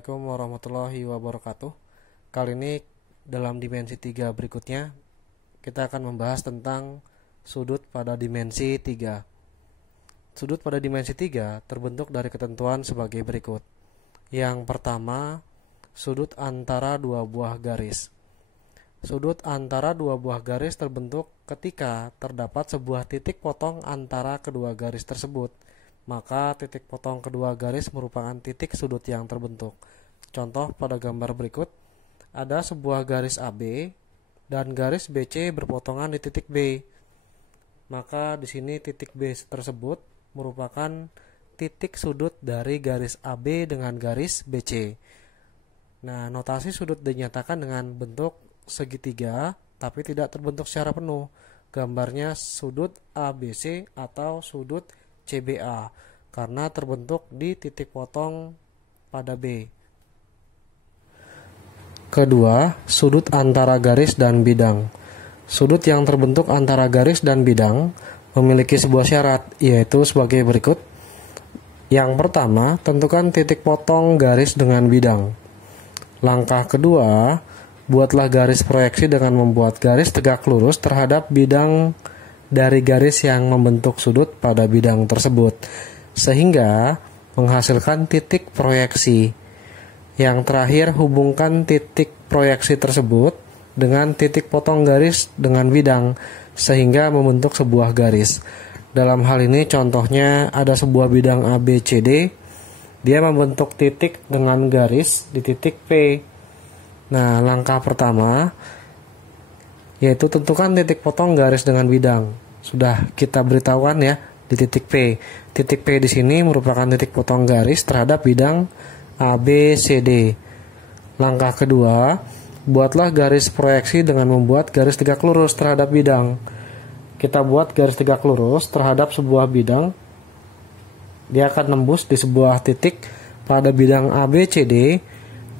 Assalamualaikum warahmatullahi wabarakatuh. Kali ini dalam dimensi 3 berikutnya kita akan membahas tentang sudut pada dimensi 3. Sudut pada dimensi 3 terbentuk dari ketentuan sebagai berikut. Yang pertama, sudut antara dua buah garis. Sudut antara dua buah garis terbentuk ketika terdapat sebuah titik potong antara kedua garis tersebut. Maka titik potong kedua garis merupakan titik sudut yang terbentuk. Contoh pada gambar berikut, ada sebuah garis AB dan garis BC berpotongan di titik B. Maka di sini titik B tersebut merupakan titik sudut dari garis AB dengan garis BC. Nah, notasi sudut dinyatakan dengan bentuk segitiga tapi tidak terbentuk secara penuh. Gambarnya sudut ABC atau sudut CBA karena terbentuk di titik potong pada B. Kedua, sudut antara garis dan bidang. Sudut yang terbentuk antara garis dan bidang memiliki sebuah syarat, yaitu sebagai berikut. Yang pertama, tentukan titik potong garis dengan bidang. Langkah kedua, buatlah garis proyeksi dengan membuat garis tegak lurus terhadap bidang dari garis yang membentuk sudut pada bidang tersebut, sehingga menghasilkan titik proyeksi. Yang terakhir, hubungkan titik proyeksi tersebut dengan titik potong garis dengan bidang, sehingga membentuk sebuah garis. Dalam hal ini contohnya ada sebuah bidang ABCD, dia membentuk titik dengan garis di titik P. Nah, langkah pertama yaitu tentukan titik potong garis dengan bidang. Sudah kita beritahukan ya di titik P. Titik P di sini merupakan titik potong garis terhadap bidang ABCD. Langkah kedua, buatlah garis proyeksi dengan membuat garis tegak lurus terhadap bidang. Kita buat garis tegak lurus terhadap sebuah bidang. Dia akan nembus di sebuah titik pada bidang ABCD.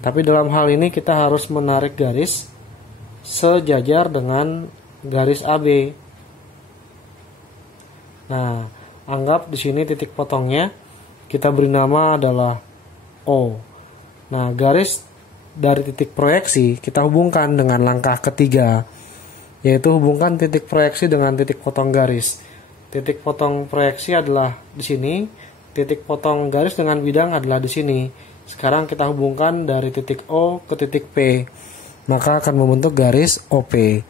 Tapi dalam hal ini kita harus menarik garis sejajar dengan garis AB. Nah, anggap di sini titik potongnya kita beri nama adalah O. Nah, garis dari titik proyeksi kita hubungkan dengan langkah ketiga, yaitu hubungkan titik proyeksi dengan titik potong garis. Titik potong proyeksi adalah di sini, titik potong garis dengan bidang adalah di sini. Sekarang kita hubungkan dari titik O ke titik P, maka akan membentuk garis OP.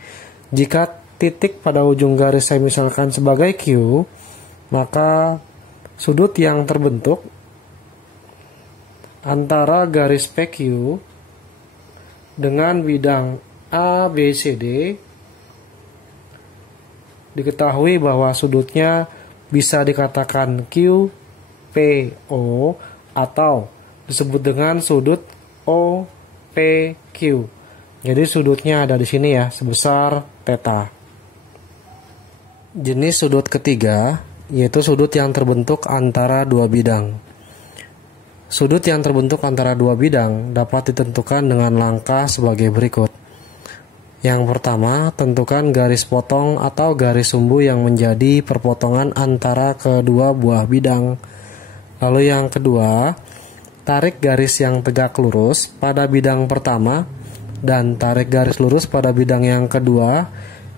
Jika titik pada ujung garis saya misalkan sebagai Q, maka sudut yang terbentuk antara garis PQ dengan bidang ABCD diketahui bahwa sudutnya bisa dikatakan QPO atau disebut dengan sudut OPQ. Jadi sudutnya ada di sini ya, sebesar theta. Jenis sudut ketiga yaitu sudut yang terbentuk antara dua bidang. Sudut yang terbentuk antara dua bidang dapat ditentukan dengan langkah sebagai berikut. Yang pertama, tentukan garis potong atau garis sumbu yang menjadi perpotongan antara kedua buah bidang. Lalu yang kedua, tarik garis yang tegak lurus pada bidang pertama dan tarik garis lurus pada bidang yang kedua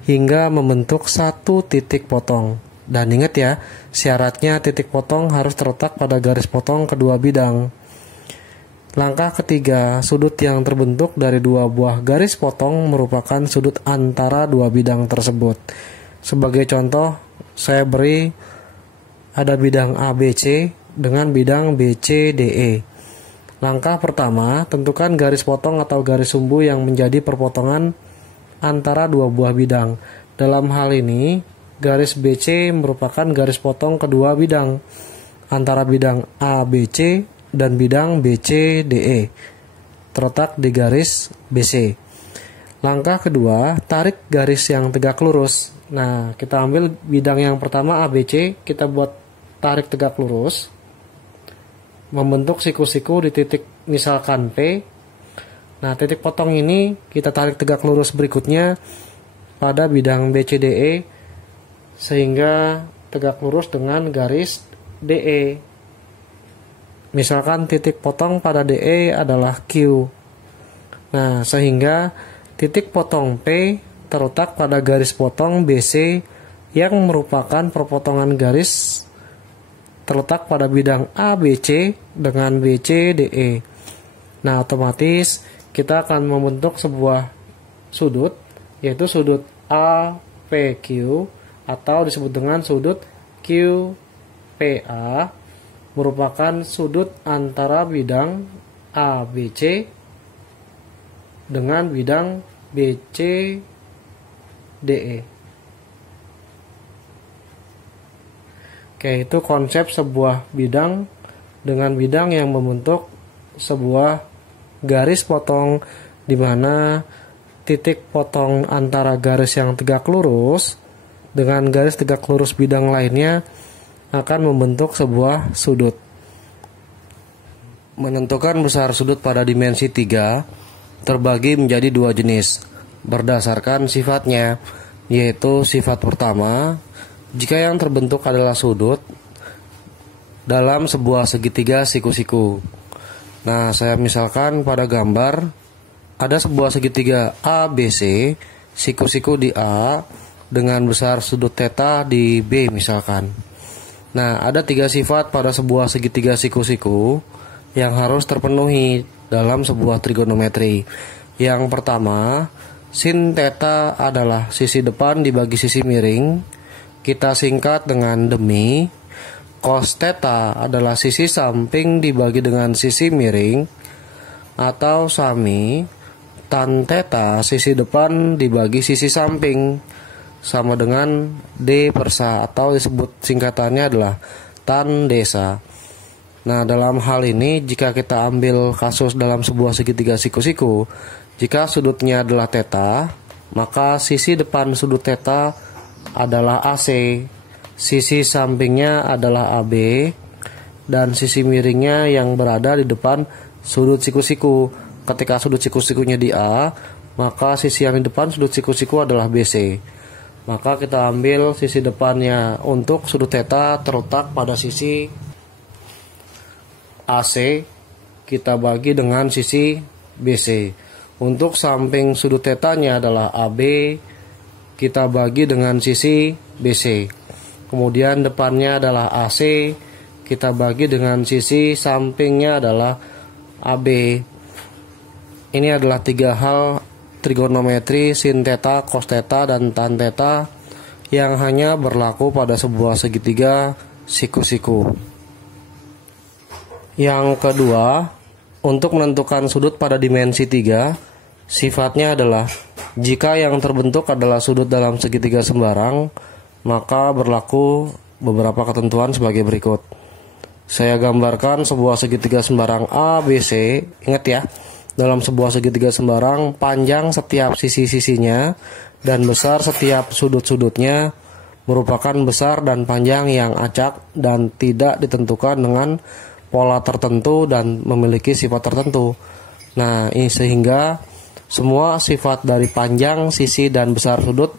hingga membentuk satu titik potong. Dan ingat ya, syaratnya titik potong harus terletak pada garis potong kedua bidang. Langkah ketiga, sudut yang terbentuk dari dua buah garis potong merupakan sudut antara dua bidang tersebut. Sebagai contoh, saya beri ada bidang ABC dengan bidang BCDE. Langkah pertama, tentukan garis potong atau garis sumbu yang menjadi perpotongan antara dua buah bidang. Dalam hal ini, garis BC merupakan garis potong kedua bidang antara bidang ABC dan bidang BCDE, terletak di garis BC. Langkah kedua, tarik garis yang tegak lurus. Nah, kita ambil bidang yang pertama ABC, kita buat tarik tegak lurus, membentuk siku-siku di titik misalkan P. Nah, titik potong ini kita tarik tegak lurus berikutnya pada bidang BCDE sehingga tegak lurus dengan garis DE. Misalkan titik potong pada DE adalah Q. Nah, sehingga titik potong P terletak pada garis potong BC yang merupakan perpotongan garis terletak pada bidang ABC dengan BC DE. Nah, otomatis kita akan membentuk sebuah sudut, yaitu sudut APQ atau disebut dengan sudut QPA, merupakan sudut antara bidang ABC dengan bidang BCDE. Oke, itu konsep sebuah bidang dengan bidang yang membentuk sebuah garis potong di mana titik potong antara garis yang tegak lurus dengan garis tegak lurus bidang lainnya akan membentuk sebuah sudut. Menentukan besar sudut pada dimensi 3 terbagi menjadi dua jenis berdasarkan sifatnya, yaitu sifat pertama, jika yang terbentuk adalah sudut dalam sebuah segitiga siku-siku. Nah, saya misalkan pada gambar ada sebuah segitiga ABC, siku-siku di A dengan besar sudut theta di B misalkan. Nah, ada 3 sifat pada sebuah segitiga siku-siku yang harus terpenuhi dalam sebuah trigonometri. Yang pertama, sin theta adalah sisi depan dibagi sisi miring, kita singkat dengan demi. Cos theta adalah sisi samping dibagi dengan sisi miring atau sami. Tan theta sisi depan dibagi sisi samping, sama dengan D per sa atau disebut singkatannya adalah tan desa. Nah, dalam hal ini jika kita ambil kasus dalam sebuah segitiga siku-siku, jika sudutnya adalah theta, maka sisi depan sudut theta adalah AC, sisi sampingnya adalah AB, dan sisi miringnya yang berada di depan sudut siku-siku. Ketika sudut siku-sikunya di A, maka sisi yang di depan sudut siku-siku adalah BC. Maka kita ambil sisi depannya untuk sudut theta terletak pada sisi AC, kita bagi dengan sisi BC. Untuk samping sudut tetanya adalah AB, kita bagi dengan sisi BC. Kemudian depannya adalah AC, kita bagi dengan sisi sampingnya adalah AB. Ini adalah 3 hal trigonometri sin theta, cos theta, dan tan theta yang hanya berlaku pada sebuah segitiga siku-siku. Yang kedua, untuk menentukan sudut pada dimensi 3, sifatnya adalah jika yang terbentuk adalah sudut dalam segitiga sembarang, maka berlaku beberapa ketentuan sebagai berikut. Saya gambarkan sebuah segitiga sembarang ABC. Ingat ya, dalam sebuah segitiga sembarang, panjang setiap sisi-sisinya dan besar setiap sudut-sudutnya merupakan besar dan panjang yang acak dan tidak ditentukan dengan pola tertentu dan memiliki sifat tertentu. Nah, ini sehingga semua sifat dari panjang, sisi, dan besar sudut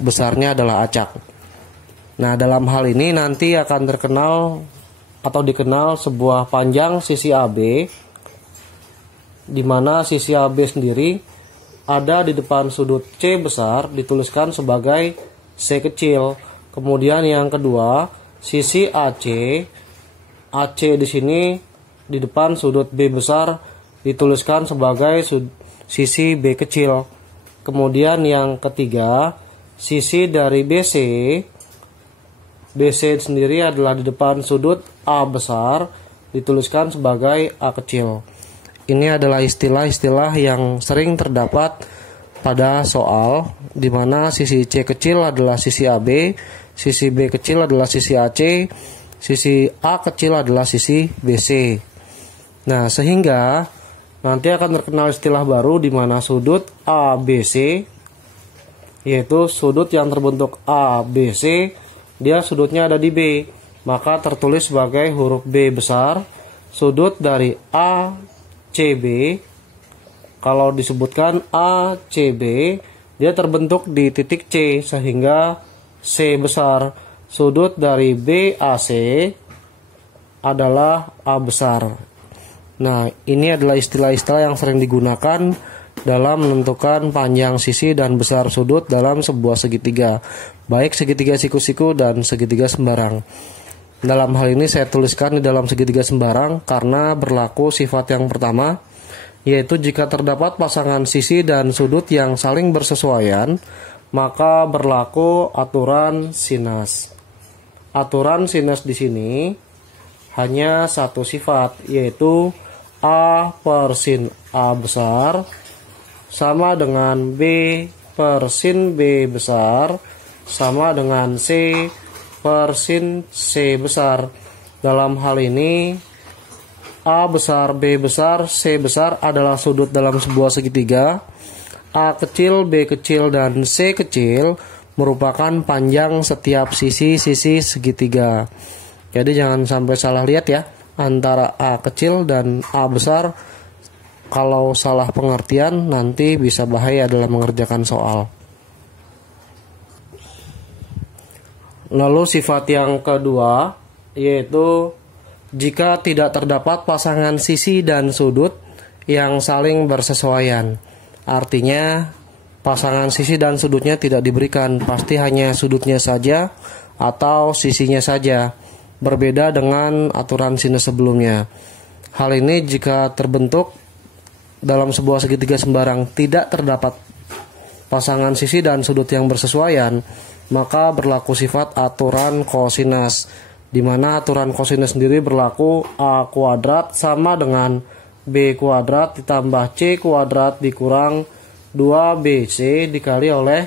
besarnya adalah acak. Nah, dalam hal ini nanti akan terkenal atau dikenal sebuah panjang sisi AB, di mana sisi AB sendiri ada di depan sudut C besar dituliskan sebagai C kecil. Kemudian yang kedua, sisi AC di sini di depan sudut B besar dituliskan sebagai sisi B kecil. Kemudian yang ketiga, sisi dari BC sendiri adalah di depan sudut A besar dituliskan sebagai A kecil. Ini adalah istilah-istilah yang sering terdapat pada soal, di mana sisi C kecil adalah sisi AB, sisi B kecil adalah sisi AC, sisi A kecil adalah sisi BC. Nah, sehingga nanti akan terkenal istilah baru di mana sudut ABC, yaitu sudut yang terbentuk ABC, dia sudutnya ada di B, maka tertulis sebagai huruf B besar. Sudut dari ACB, kalau disebutkan ACB, dia terbentuk di titik C sehingga C besar. Sudut dari BAC adalah A besar. Nah, ini adalah istilah-istilah yang sering digunakan dalam menentukan panjang sisi dan besar sudut dalam sebuah segitiga, baik segitiga siku-siku dan segitiga sembarang. Dalam hal ini saya tuliskan di dalam segitiga sembarang karena berlaku sifat yang pertama, yaitu jika terdapat pasangan sisi dan sudut yang saling bersesuaian, maka berlaku aturan sinus. Aturan sinus di sini hanya satu sifat, yaitu A per sin A besar sama dengan B per sin B besar sama dengan C per sin C besar. Dalam hal ini A besar, B besar, C besar adalah sudut dalam sebuah segitiga. A kecil, B kecil, dan C kecil merupakan panjang setiap sisi-sisi segitiga. Jadi jangan sampai salah lihat ya, antara A kecil dan A besar. Kalau salah pengertian nanti bisa bahaya dalam mengerjakan soal. Lalu sifat yang kedua, yaitu jika tidak terdapat pasangan sisi dan sudut yang saling bersesuaian. Artinya pasangan sisi dan sudutnya tidak diberikan, pasti hanya sudutnya saja atau sisinya saja, berbeda dengan aturan sinus sebelumnya. Hal ini jika terbentuk dalam sebuah segitiga sembarang tidak terdapat pasangan sisi dan sudut yang bersesuaian, maka berlaku sifat aturan kosinus, di mana aturan kosinus sendiri berlaku A kuadrat sama dengan B kuadrat ditambah C kuadrat dikurang 2BC dikali oleh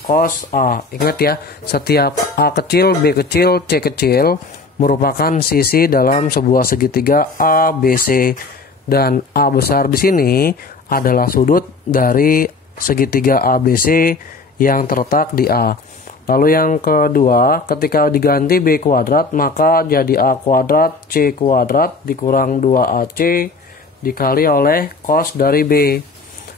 cos A. Ingat ya, setiap A kecil, B kecil, C kecil merupakan sisi dalam sebuah segitiga ABC, dan A besar di sini adalah sudut dari segitiga ABC yang terletak di A. Lalu yang kedua, ketika diganti B kuadrat maka jadi A kuadrat C kuadrat dikurang 2AC dikali oleh cos dari B.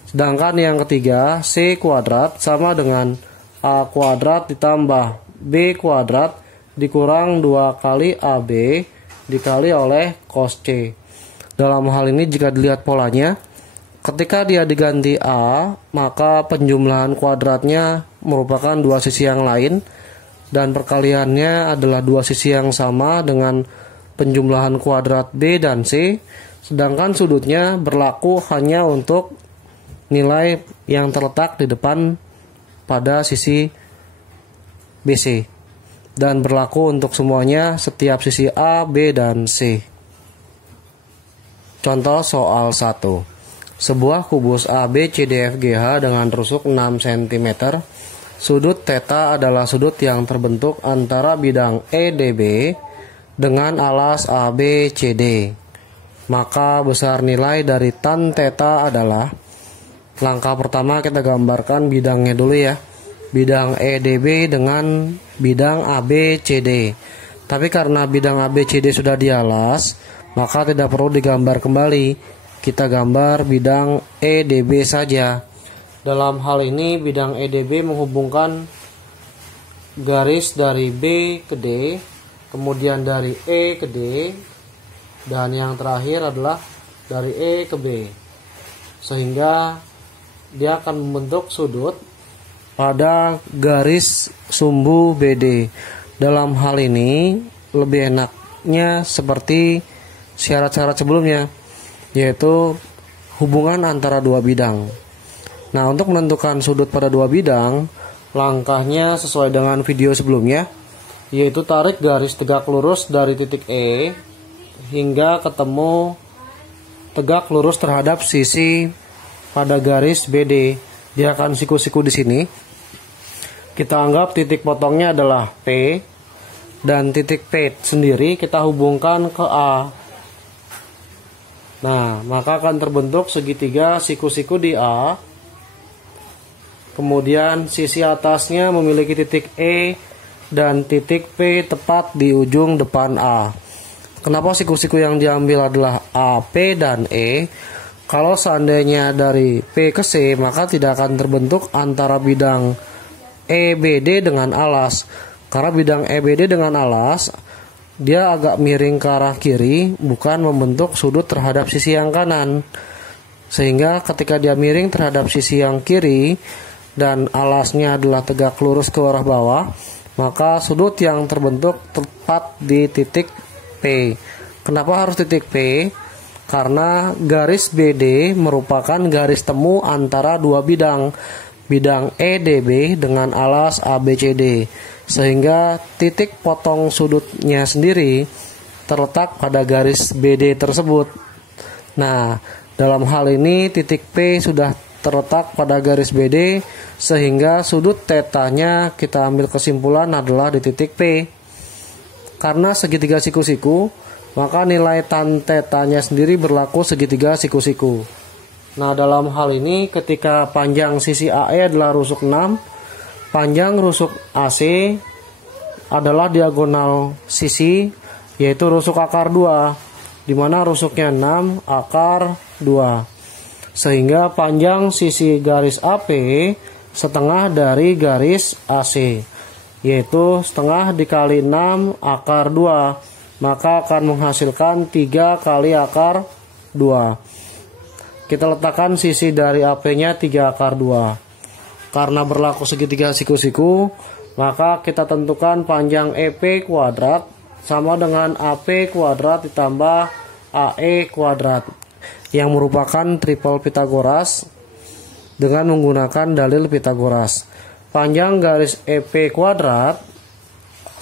Sedangkan yang ketiga, C kuadrat sama dengan A kuadrat ditambah B kuadrat dikurang 2 kali AB dikali oleh cos C. Dalam hal ini jika dilihat polanya, ketika dia diganti A, maka penjumlahan kuadratnya merupakan dua sisi yang lain, dan perkaliannya adalah dua sisi yang sama dengan penjumlahan kuadrat B dan C, sedangkan sudutnya berlaku hanya untuk nilai yang terletak di depan pada sisi BC, dan berlaku untuk semuanya setiap sisi A, B, dan C. Contoh soal 1. Sebuah kubus ABCDFGH dengan rusuk 6 cm. Sudut θ adalah sudut yang terbentuk antara bidang EDB dengan alas ABCD. Maka besar nilai dari tan θ adalah, langkah pertama kita gambarkan bidangnya dulu ya. Bidang EDB dengan bidang ABCD. Tapi karena bidang ABCD sudah dialas, maka tidak perlu digambar kembali. Kita gambar bidang EDB saja. Dalam hal ini bidang EDB menghubungkan garis dari B ke D, kemudian dari E ke D, dan yang terakhir adalah dari E ke B. Sehingga dia akan membentuk sudut pada garis sumbu BD. Dalam hal ini lebih enaknya seperti syarat-syarat sebelumnya, yaitu hubungan antara dua bidang. Nah, untuk menentukan sudut pada dua bidang, langkahnya sesuai dengan video sebelumnya, yaitu tarik garis tegak lurus dari titik E hingga ketemu tegak lurus terhadap sisi pada garis BD. Dia akan siku-siku di sini. Kita anggap titik potongnya adalah P, dan titik P sendiri kita hubungkan ke A. Nah, maka akan terbentuk segitiga siku-siku di A. Kemudian sisi atasnya memiliki titik E dan titik P tepat di ujung depan A. Kenapa siku-siku yang diambil adalah A, P, dan E? Kalau seandainya dari P ke C, maka tidak akan terbentuk antara bidang EBD dengan alas. Karena bidang EBD dengan alas dia agak miring ke arah kiri, bukan membentuk sudut terhadap sisi yang kanan. Sehingga ketika dia miring terhadap sisi yang kiri dan alasnya adalah tegak lurus ke arah bawah, maka sudut yang terbentuk tepat di titik P. Kenapa harus titik P? Karena garis BD merupakan garis temu antara dua bidang EDB dengan alas ABCD, sehingga titik potong sudutnya sendiri terletak pada garis BD tersebut. Nah, dalam hal ini titik P sudah terletak pada garis BD, sehingga sudut tetanya kita ambil kesimpulan adalah di titik P. Karena segitiga siku-siku, maka nilai tan tetanya sendiri berlaku segitiga siku-siku. Nah, dalam hal ini ketika panjang sisi AE adalah rusuk 6, panjang rusuk AC adalah diagonal sisi, yaitu rusuk akar 2, di mana rusuknya 6, akar 2. Sehingga panjang sisi garis AP setengah dari garis AC, yaitu setengah dikali 6 akar 2, maka akan menghasilkan 3 kali akar 2. Kita letakkan sisi dari AP-nya 3 akar 2. Karena berlaku segitiga siku-siku, maka kita tentukan panjang EP kuadrat sama dengan AP kuadrat ditambah AE kuadrat, yang merupakan triple Pitagoras dengan menggunakan dalil Pitagoras. Panjang garis EP kuadrat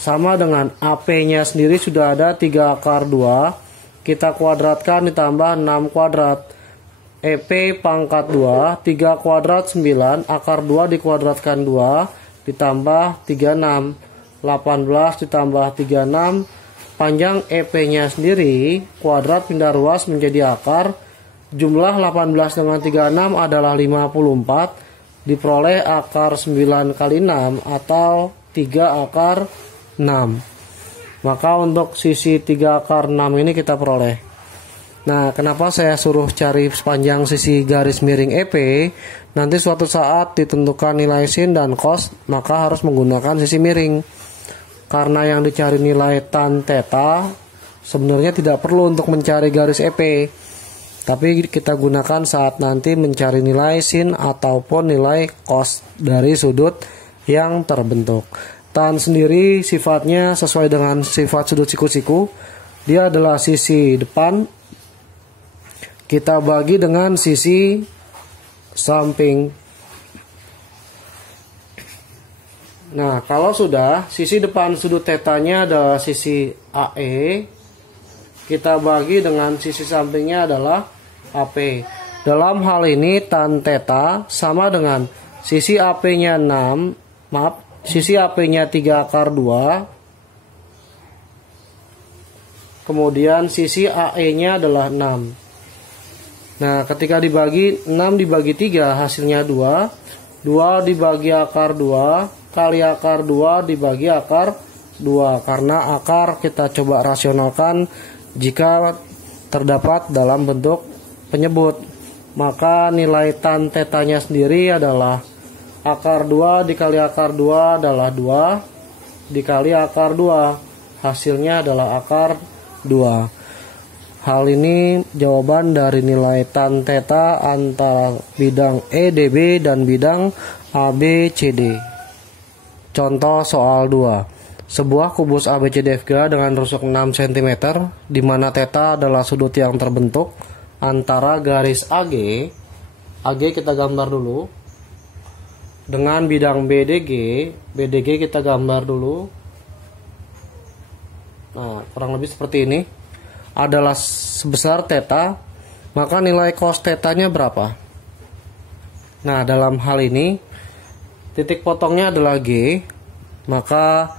sama dengan AP-nya sendiri sudah ada 3 akar 2, kita kuadratkan ditambah 6 kuadrat. EP pangkat 2, 3 kuadrat 9, akar 2 dikuadratkan 2, ditambah 36, 18 ditambah 36, panjang EP-nya sendiri, kuadrat pindah ruas menjadi akar, jumlah 18 dengan 36 adalah 54, diperoleh akar 9 kali 6 atau 3 akar 6. Maka untuk sisi 3 akar 6 ini kita peroleh. Nah, kenapa saya suruh cari sepanjang sisi garis miring EP? Nanti suatu saat ditentukan nilai sin dan cos, maka harus menggunakan sisi miring. Karena yang dicari nilai tan theta, sebenarnya tidak perlu untuk mencari garis EP. Tapi kita gunakan saat nanti mencari nilai sin ataupun nilai cos dari sudut yang terbentuk. Tan sendiri sifatnya sesuai dengan sifat sudut siku-siku. Dia adalah sisi depan kita bagi dengan sisi samping. Nah, kalau sudah sisi depan sudut tetanya adalah sisi AE, kita bagi dengan sisi sampingnya adalah AP. Dalam hal ini tan theta sama dengan sisi AP-nya 6, sisi AP-nya 3 akar 2, kemudian sisi AE-nya adalah 6. Nah, ketika dibagi 6 dibagi 3 hasilnya 2. 2 dibagi akar 2 kali akar 2 dibagi akar 2. Karena akar kita coba rasionalkan jika terdapat dalam bentuk penyebut. Maka nilai tan tetanya sendiri adalah akar 2 dikali akar 2 adalah 2 dikali akar 2. Hasilnya adalah akar 2. Hal ini jawaban dari nilai tan theta antara bidang EDB dan bidang ABCD. Contoh soal 2. Sebuah kubus ABCDFG dengan rusuk 6 cm, di mana theta adalah sudut yang terbentuk antara garis AG kita gambar dulu, dengan bidang BDG kita gambar dulu. Nah, kurang lebih seperti ini. Adalah sebesar theta, maka nilai cos tetanya berapa? Nah, dalam hal ini titik potongnya adalah G, maka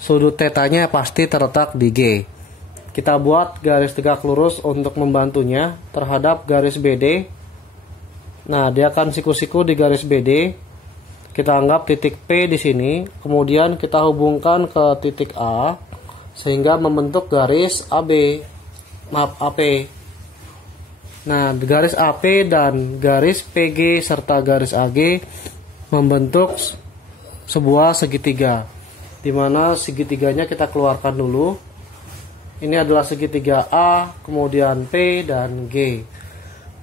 sudut tetanya pasti terletak di G. Kita buat garis tegak lurus untuk membantunya terhadap garis BD. Nah, dia akan siku-siku di garis BD. Kita anggap titik P di sini, kemudian kita hubungkan ke titik A sehingga membentuk garis AP. Nah, garis AP dan garis PG serta garis AG membentuk sebuah segitiga, di mana segitiganya kita keluarkan dulu. Ini adalah segitiga A, kemudian P dan G.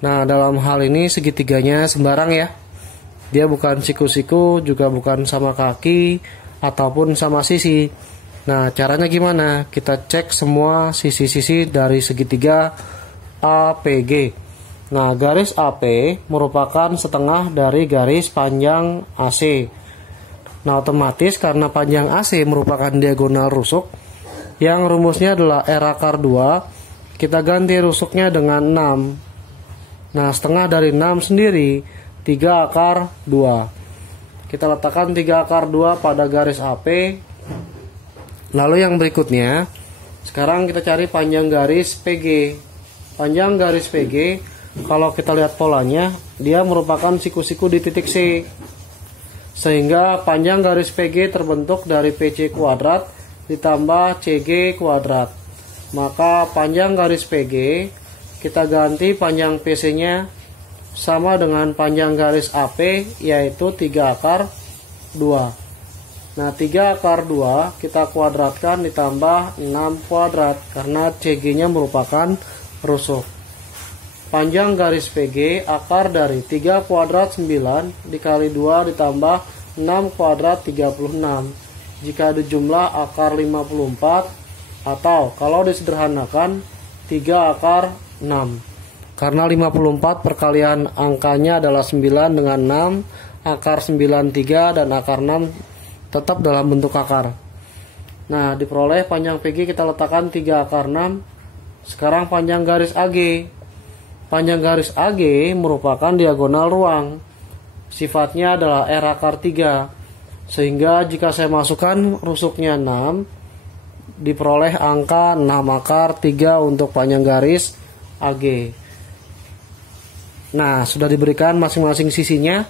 Nah, dalam hal ini segitiganya sembarang ya. Dia bukan siku-siku, juga bukan sama kaki, ataupun sama sisi. Nah, caranya gimana? Kita cek semua sisi-sisi dari segitiga APG. Nah, garis AP merupakan setengah dari garis panjang AC. Nah, otomatis karena panjang AC merupakan diagonal rusuk, yang rumusnya adalah R akar 2, kita ganti rusuknya dengan 6. Nah, setengah dari 6 sendiri 3 akar 2. Kita letakkan 3 akar 2 pada garis AP. Lalu yang berikutnya, sekarang kita cari panjang garis PG. Panjang garis PG, kalau kita lihat polanya, dia merupakan siku-siku di titik C. Sehingga panjang garis PG terbentuk dari PC kuadrat ditambah CG kuadrat. Maka panjang garis PG kita ganti panjang PC-nya sama dengan panjang garis AP, yaitu 3 akar 2. Nah, 3 akar 2 kita kuadratkan ditambah 6 kuadrat karena CG-nya merupakan rusuk. Panjang garis PG akar dari 3 kuadrat 9 dikali 2 ditambah 6 kuadrat 36. Jika dijumlah akar 54, atau kalau disederhanakan 3 akar 6. Karena 54 perkalian angkanya adalah 9 dengan 6, akar 93 dan akar 6 tetap dalam bentuk akar. Nah, diperoleh panjang PG kita letakkan 3 akar 6. Sekarang panjang garis AG. Panjang garis AG merupakan diagonal ruang. Sifatnya adalah R akar 3. Sehingga jika saya masukkan rusuknya 6, diperoleh angka 6 akar 3 untuk panjang garis AG. Nah, sudah diberikan masing-masing sisinya.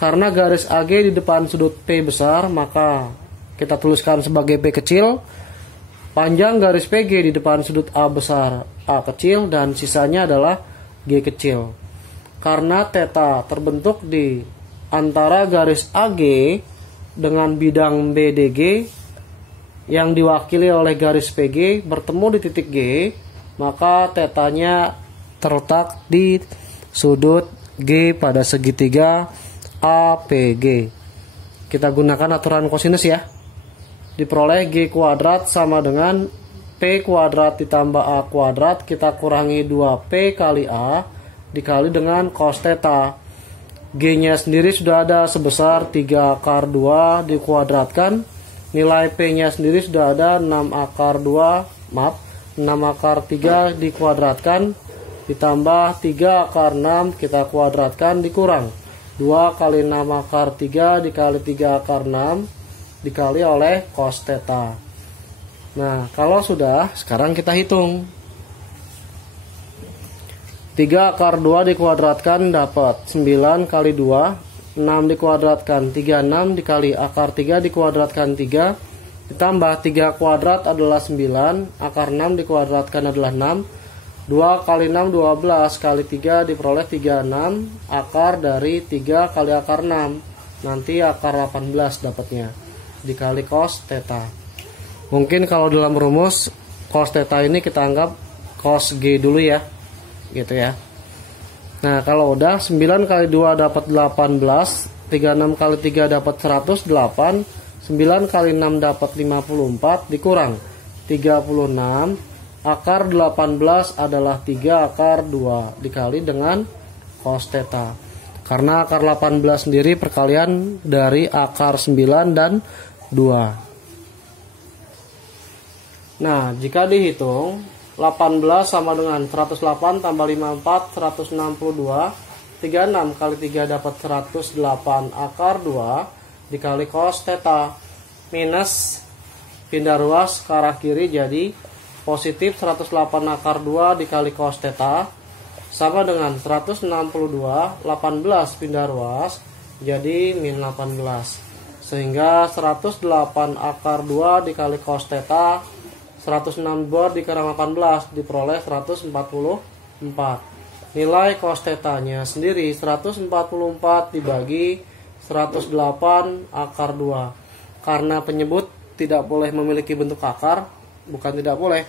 Karena garis AG di depan sudut P besar, maka kita tuliskan sebagai P kecil. Panjang garis PG di depan sudut A besar, A kecil, dan sisanya adalah G kecil. Karena theta terbentuk di antara garis AG dengan bidang BDG yang diwakili oleh garis PG bertemu di titik G, maka tetanya terletak di sudut G pada segitiga APG. Kita gunakan aturan kosinus ya. Diperoleh G kuadrat sama dengan P kuadrat ditambah A kuadrat, kita kurangi 2P kali A dikali dengan cos theta. G-nya sendiri sudah ada sebesar 3 akar 2 dikuadratkan. Nilai P-nya sendiri sudah ada 6 akar 6 akar 3 dikuadratkan ditambah 3 akar 6 kita kuadratkan dikurang 2 kali 6 akar 3 dikali 3 akar 6 dikali oleh cos theta. Nah, kalau sudah, sekarang kita hitung. 3 akar 2 dikuadratkan dapat 9 kali 2, 6 dikuadratkan 36 dikali akar 3 dikuadratkan 3, ditambah 3 kuadrat adalah 9, akar 6 dikuadratkan adalah 6, 2 kali 6 12 kali 3 diperoleh 36, akar dari 3 kali akar 6, nanti akar 18 dapatnya, dikali cos theta. Mungkin kalau dalam rumus cos theta ini kita anggap cos G dulu ya, gitu ya. Nah, kalau udah 9 kali 2 dapat 18, 36 kali 3 dapat 108, 9 kali 6 dapat 54 dikurang 36, akar 18 adalah 3 akar 2 dikali dengan cos theta. Karena akar 18 sendiri perkalian dari akar 9 dan 2. Nah, jika dihitung 18 sama dengan 108 tambah 54 162, 36 kali 3 dapat 108 akar 2 dikali cos theta, minus pindah ruas ke arah kiri jadi positif 108 akar 2 dikali cos theta sama dengan 162, 18 pindah ruas jadi min 18, sehingga 108 akar 2 dikali cos theta 162 dikurang 18 diperoleh 144. Nilai cos theta-nya sendiri 144 dibagi 108 akar 2. Karena penyebut tidak boleh memiliki bentuk akar, bukan tidak boleh,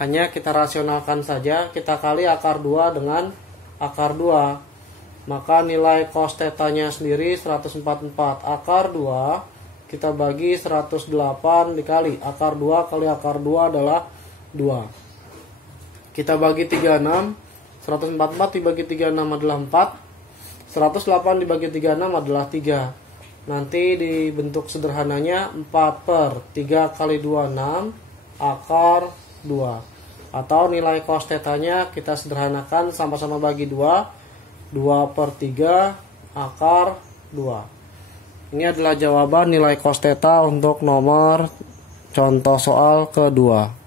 hanya kita rasionalkan saja, kita kali akar 2 dengan akar 2. Maka nilai cos tetanya sendiri 144. Akar 2 kita bagi 108 dikali akar 2 kali akar 2 adalah 2. Kita bagi 36, 144 dibagi 36 adalah 4, 108 dibagi 36 adalah 3. Nanti dibentuk sederhananya 4 per 3 kali 2, 6 akar 2. Atau nilai cos tetanya kita sederhanakan sama-sama bagi 2, 2 per 3 akar 2. Ini adalah jawaban nilai cos theta untuk nomor contoh soal kedua.